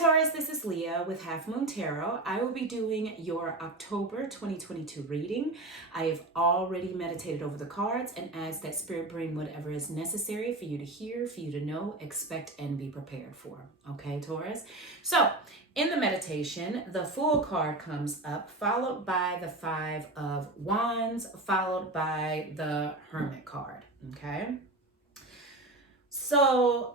Taurus, this is Leah with Half Moon Tarot. I will be doing your October 2022 reading. I have already meditated over the cards and asked that Spirit bring whatever is necessary for you to hear, for you to know, expect, and be prepared for. Okay, Taurus? So, in the meditation, the Fool card comes up, followed by the Five of Wands, followed by the Hermit card. Okay? So,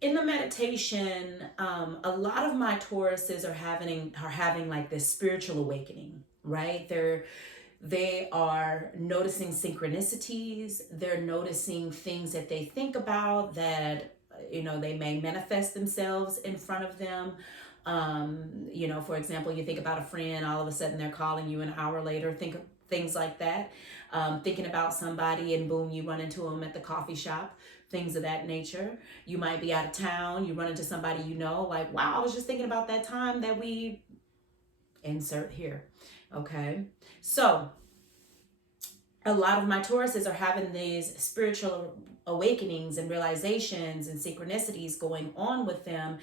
in the meditation, a lot of my Tauruses are having like this spiritual awakening, right? They are noticing synchronicities. They're noticing things that they think about that they may manifest themselves in front of them. For example, you think about a friend, all of a sudden they're calling you an hour later. Think of things like that. Thinking about somebody and boom, you run into them at the coffee shop. Things of that nature. You might be out of town, you run into somebody like, wow, I was just thinking about that time that we insert here. Okay, so a lot of my Tauruses are having these spiritual awakenings and realizations and synchronicities going on with them,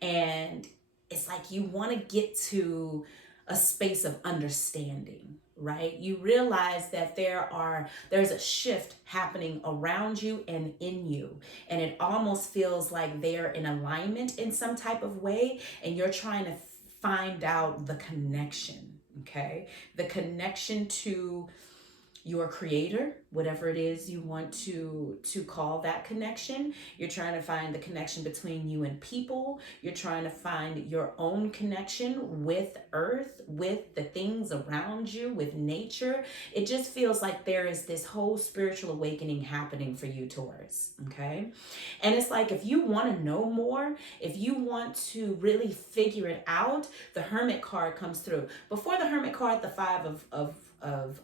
and it's like you want to get to a space of understanding, right? You realize that there's a shift happening around you and in you, and it almost feels like they're in alignment in some type of way, and you're trying to find out the connection. Okay, the connection to your creator, whatever it is you want to call that connection. You're trying to find the connection between you and people. You're trying to find your own connection with earth, with the things around you, with nature. It just feels like there is this whole spiritual awakening happening for you, Taurus. Okay, and it's like, if you want to know more, if you want to really figure it out, the Hermit card comes through. Before the Hermit card, the Five of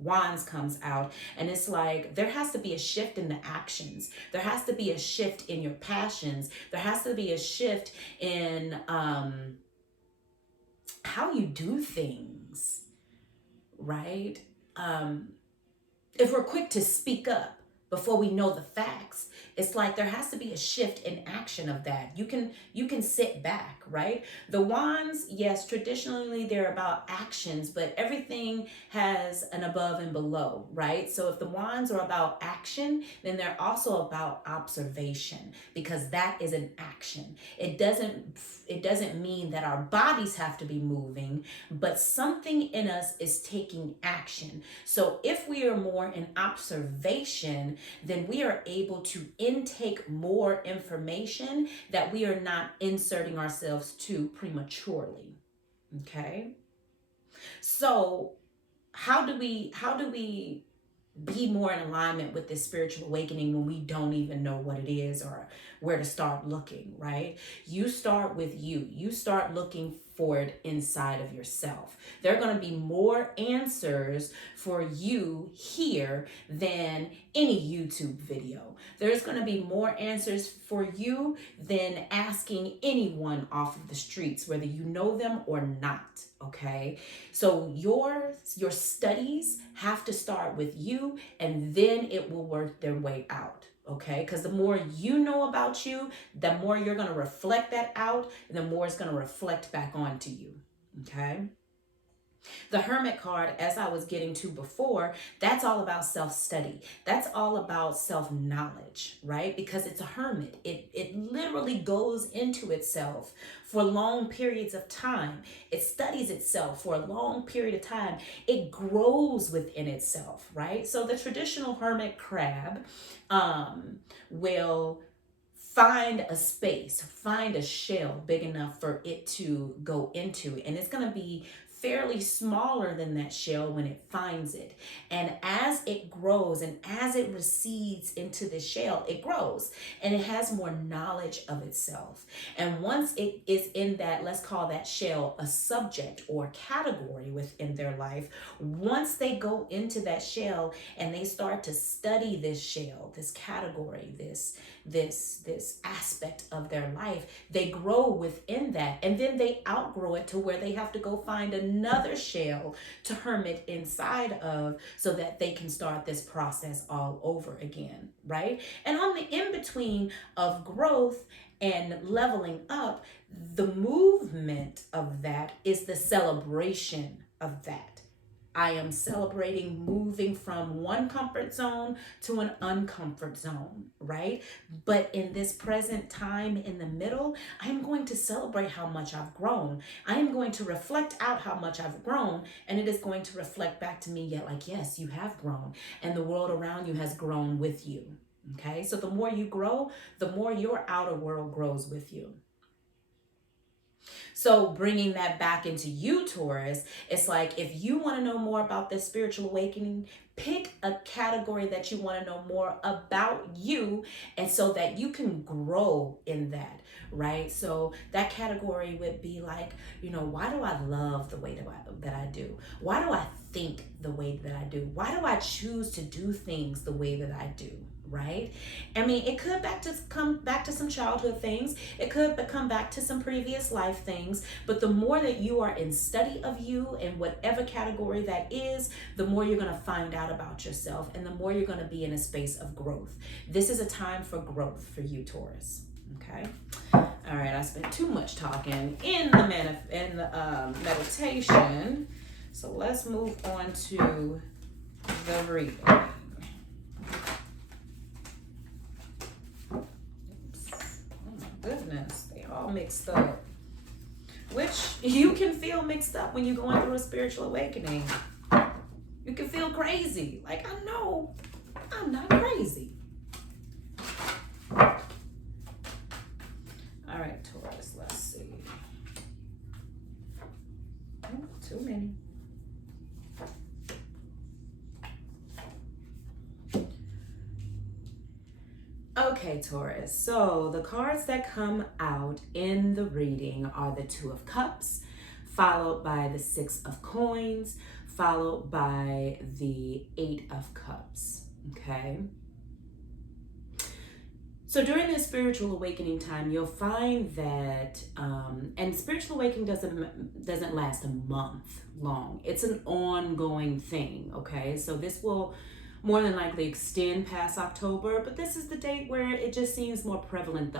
Wands comes out, and it's like there has to be a shift in the actions. There has to be a shift in your passions. There has to be a shift in how you do things, right? If we're quick to speak up before we know the facts, it's like there has to be a shift in action of that. You can sit back, right? The wands, yes, traditionally they're about actions, but everything has an above and below, right? So if the wands are about action, then they're also about observation, because that is an action. It doesn't mean that our bodies have to be moving, but something in us is taking action. So if we are more in observation, then we are able to intake more information that we are not inserting ourselves to prematurely. Okay, so how do we be more in alignment with this spiritual awakening when we don't even know what it is or where to start looking, right? You start with you. You start looking for it inside of yourself. There are going to be more answers for you here than any YouTube video. There's going to be more answers for you than asking anyone off of the streets, whether you know them or not. Okay, so your studies have to start with you, and then it will work their way out. Okay, because the more you know about you, the more you're going to reflect that out, and the more it's going to reflect back onto you. Okay, the Hermit card, as I was getting to before, that's all about self-study. That's all about self-knowledge, right? Because it's a hermit. It literally goes into itself for long periods of time. It studies itself for a long period of time. It grows within itself, right? So the traditional hermit crab will find a space, find a shell big enough for it to go into, and it's going to be fairly smaller than that shell when it finds it. And as it grows and as it recedes into the shell, it grows and it has more knowledge of itself. And once it is in that, let's call that shell a subject or category within their life, once they go into that shell and they start to study this shell, this category, this aspect of their life, they grow within that, and then they outgrow it to where they have to go find another shell to hermit inside of so that they can start this process all over again, right? And on the in between of growth and leveling up, the movement of that is the celebration of that. I am celebrating moving from one comfort zone to an uncomfort zone, right? But in this present time in the middle, I am going to celebrate how much I've grown. I am going to reflect out how much I've grown, and it is going to reflect back to me yet like, yes, you have grown, and the world around you has grown with you. Okay, so the more you grow, the more your outer world grows with you. So bringing that back into you, Taurus, it's like if you want to know more about this spiritual awakening, pick a category that you want to know more about you, and so that you can grow in that, right? So that category would be like, why do I love the way that I do? Why do I think the way that I do? Why do I choose to do things the way that I do? Right? I mean, it could come back to some childhood things. It could come back to some previous life things. But the more that you are in study of you in whatever category that is, the more you're going to find out about yourself, and the more you're going to be in a space of growth. This is a time for growth for you, Taurus. Okay. All right. I spent too much talking in the meditation. So let's move on to the reading. Goodness, they all mixed up, which you can feel mixed up when you're going through a spiritual awakening. You can feel crazy, like, I know I'm not crazy. All right, Taurus, let's see. Oh, too many. Okay, Taurus, so the cards that come out in the reading are the Two of Cups, followed by the Six of Coins, followed by the Eight of Cups, okay? So during this spiritual awakening time, you'll find that, and spiritual awakening doesn't last a month long. It's an ongoing thing, okay? So this will more than likely extend past October, but this is the date where it just seems more prevalent,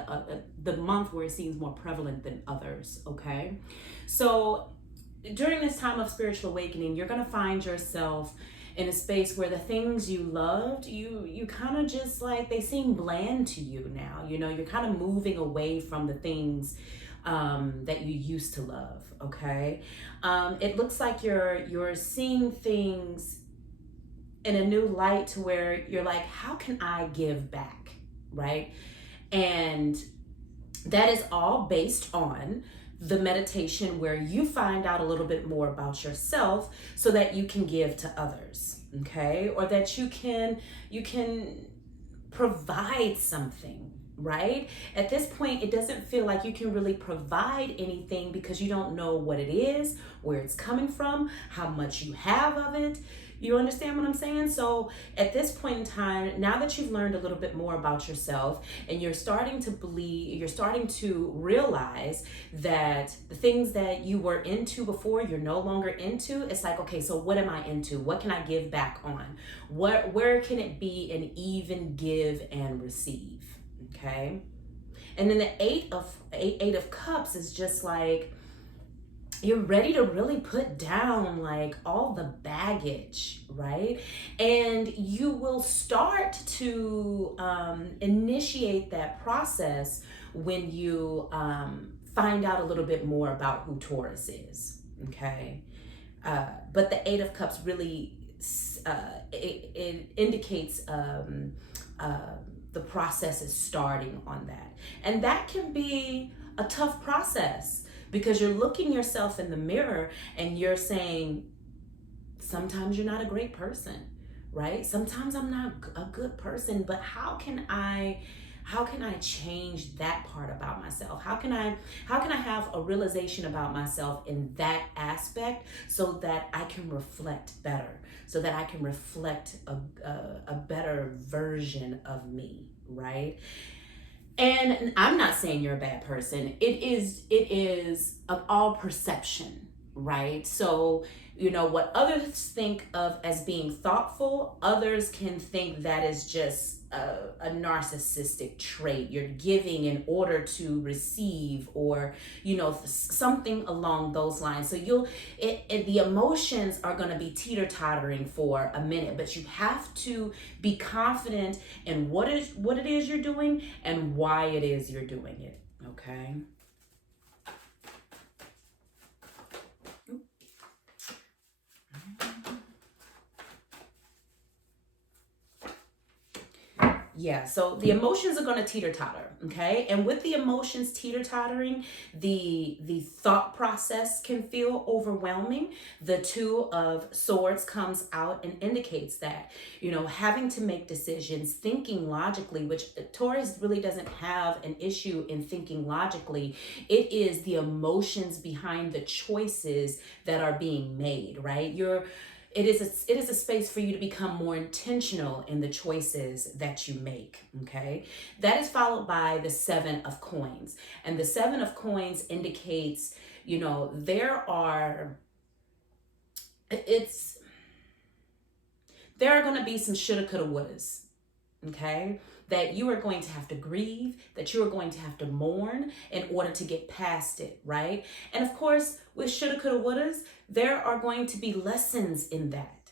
the month where it seems more prevalent than others, okay? So during this time of spiritual awakening, you're gonna find yourself in a space where the things you loved, you kind of just like, they seem bland to you now. You're kind of moving away from the things that you used to love, okay? It looks like you're seeing things in a new light to where you're like, how can I give back, right? And that is all based on the meditation where you find out a little bit more about yourself so that you can give to others, okay? Or that you can provide something, right? At this point, it doesn't feel like you can really provide anything because you don't know what it is, where it's coming from, how much you have of it. You understand what I'm saying? So at this point in time, now that you've learned a little bit more about yourself and you're starting to realize that the things that you were into before, you're no longer into, it's like, okay, so what am I into? What can I give back on? Where can it be an even give and receive? Okay. And then the eight of cups is just like, you're ready to really put down like all the baggage, right? And you will start to initiate that process when you find out a little bit more about who Taurus is, okay? But the Eight of Cups really, it indicates the process is starting on that. And that can be a tough process, because you're looking yourself in the mirror and you're saying, sometimes you're not a great person, right? Sometimes I'm not a good person, but how can I change that part about myself? How can I have a realization about myself in that aspect so that I can reflect better, so that I can reflect a better version of me, right? And I'm not saying you're a bad person. It is of all perception, right? So, what others think of as being thoughtful, others can think that is just a narcissistic trait. You're giving in order to receive, or, something along those lines. So the emotions are going to be teeter-tottering for a minute, but you have to be confident in what it is you're doing and why it is you're doing it, okay? Yeah, so the emotions are going to teeter-totter, okay? And with the emotions teeter-tottering, the thought process can feel overwhelming. The Two of Swords comes out and indicates that, having to make decisions, thinking logically, which Taurus really doesn't have an issue in thinking logically. It is the emotions behind the choices that are being made, right? It is a space for you to become more intentional in the choices that you make, okay? That is followed by the Seven of Coins. And the Seven of Coins indicates, there are going to be some shoulda, coulda, wouldas, okay? That you are going to have to grieve, that you are going to have to mourn in order to get past it, right? And of course, with shoulda, coulda, wouldas, there are going to be lessons in that,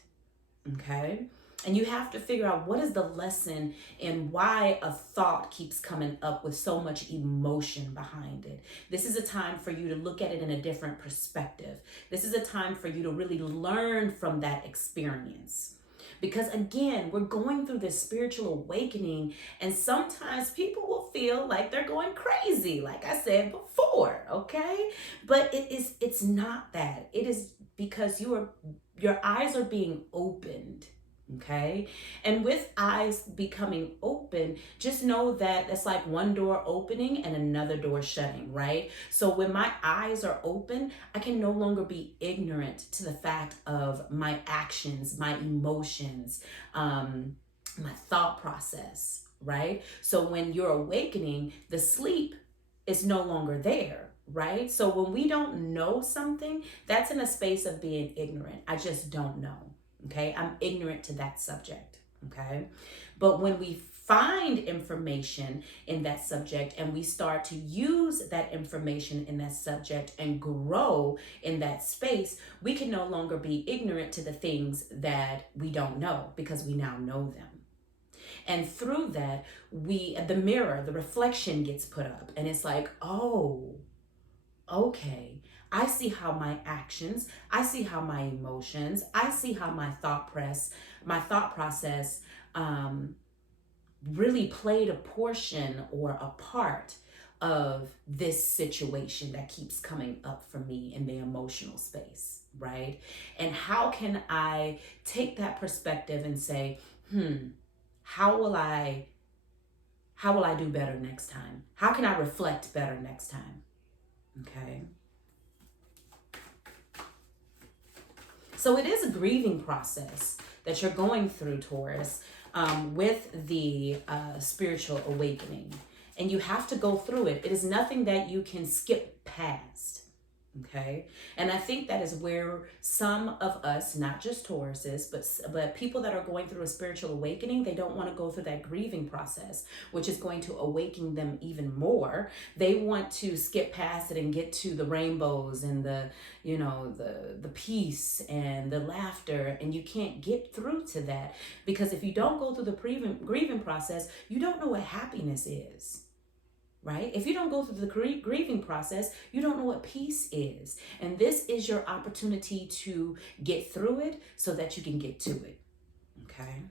okay? And you have to figure out what is the lesson and why a thought keeps coming up with so much emotion behind it. This is a time for you to look at it in a different perspective. This is a time for you to really learn from that experience. Because again, we're going through this spiritual awakening, and sometimes people will feel like they're going crazy, like I said before, okay? But it's not that. It is because your eyes are being opened. Okay. And with eyes becoming open, just know that it's like one door opening and another door shutting, right? So when my eyes are open, I can no longer be ignorant to the fact of my actions, my emotions, my thought process, right? So when you're awakening, the sleep is no longer there. Right? So when we don't know something, that's in a space of being ignorant. I just don't know. Okay, I'm ignorant to that subject. Okay, but when we find information in that subject and we start to use that information in that subject and grow in that space, we can no longer be ignorant to the things that we don't know, because we now know them. And through that, the reflection gets put up, and it's like, oh, okay, I see how my actions, I see how my emotions, I see how my thought process really played a portion or a part of this situation that keeps coming up for me in the emotional space, right? And how can I take that perspective and say, how will I do better next time? How can I reflect better next time? Okay. So it is a grieving process that you're going through, Taurus, with the spiritual awakening. And you have to go through it. It is nothing that you can skip past. Okay. And I think that is where some of us, not just Tauruses, but people that are going through a spiritual awakening, they don't want to go through that grieving process, which is going to awaken them even more. They want to skip past it and get to the rainbows and the peace and the laughter. And you can't get through to that, because if you don't go through the grieving process, you don't know what happiness is. Right? If you don't go through the grieving process, you don't know what peace is. And this is your opportunity to get through it so that you can get to it. Okay?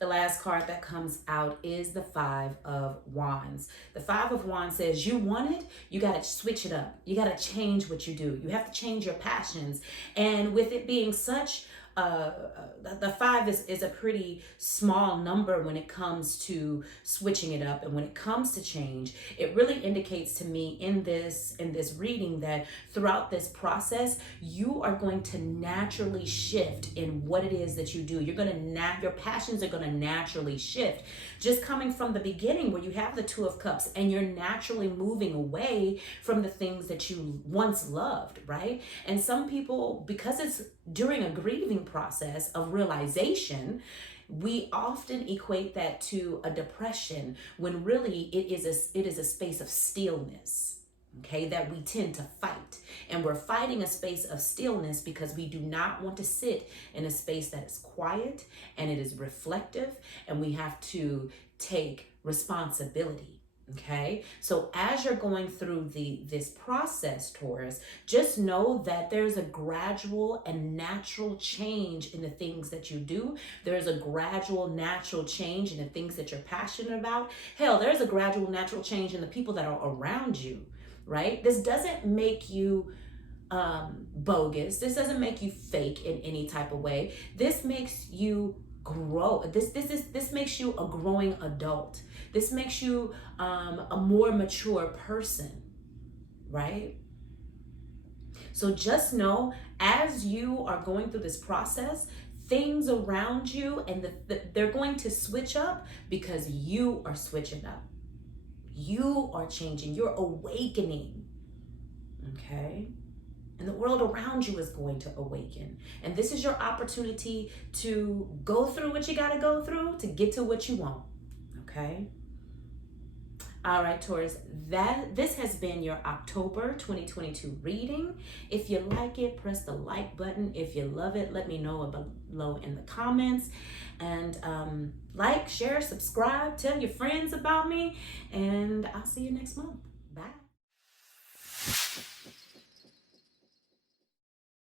The last card that comes out is the Five of Wands. The Five of Wands says you want it, you got to switch it up. You got to change what you do. You have to change your passions. And with it being such the five is a pretty small number when it comes to switching it up, and when it comes to change, it really indicates to me in this reading that throughout this process, you are going to naturally shift in what it is that you do. You're going to your passions are going to naturally shift. Just coming from the beginning where you have the Two of Cups and you're naturally moving away from the things that you once loved, right? And some people, because it's during a grieving process of realization, we often equate that to a depression when really it is a space of stillness, okay, that we tend to fight. And we're fighting a space of stillness because we do not want to sit in a space that is quiet and it is reflective, and we have to take responsibility. Okay, so as you're going through this process, Taurus, just know that there's a gradual and natural change in the things that you do. There's a gradual natural change in the things that you're passionate about. Hell, there's a gradual natural change in the people that are around you, right? This doesn't make you bogus. This doesn't make you fake in any type of way. This makes you grow. This makes you a growing adult. This makes you a more mature person, right? So just know, as you are going through this process, things around you and they're going to switch up because you are switching up. You are changing. You're awakening. Okay? And the world around you is going to awaken. And this is your opportunity to go through what you got to go through to get to what you want. Okay? All right, Taurus, this has been your October 2022 reading. If you like it, press the like button. If you love it, let me know below in the comments. And like, share, subscribe, tell your friends about me. And I'll see you next month. Bye.